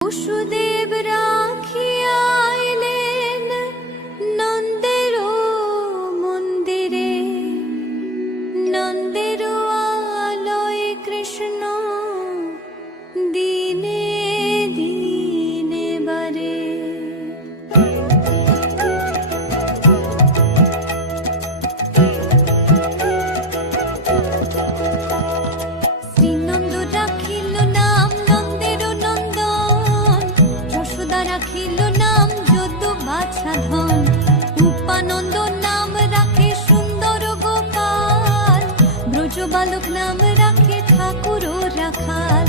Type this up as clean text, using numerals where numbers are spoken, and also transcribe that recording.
বসুদেব রাখিয়া এলেন নন্দের মন্দিরে, নন্দের আলয়ে কৃষ্ণ দিনে দিনে বারে। শ্রীনন্দ রাখিল নাম নন্দের নন্দন, যশোদা রাখিল নাম যদু বাছা ধন, উপানন্দ নাম রাখে সুন্দর গোপাল, ব্রজ বালক নাম রাখে ঠাকুর রাখাল।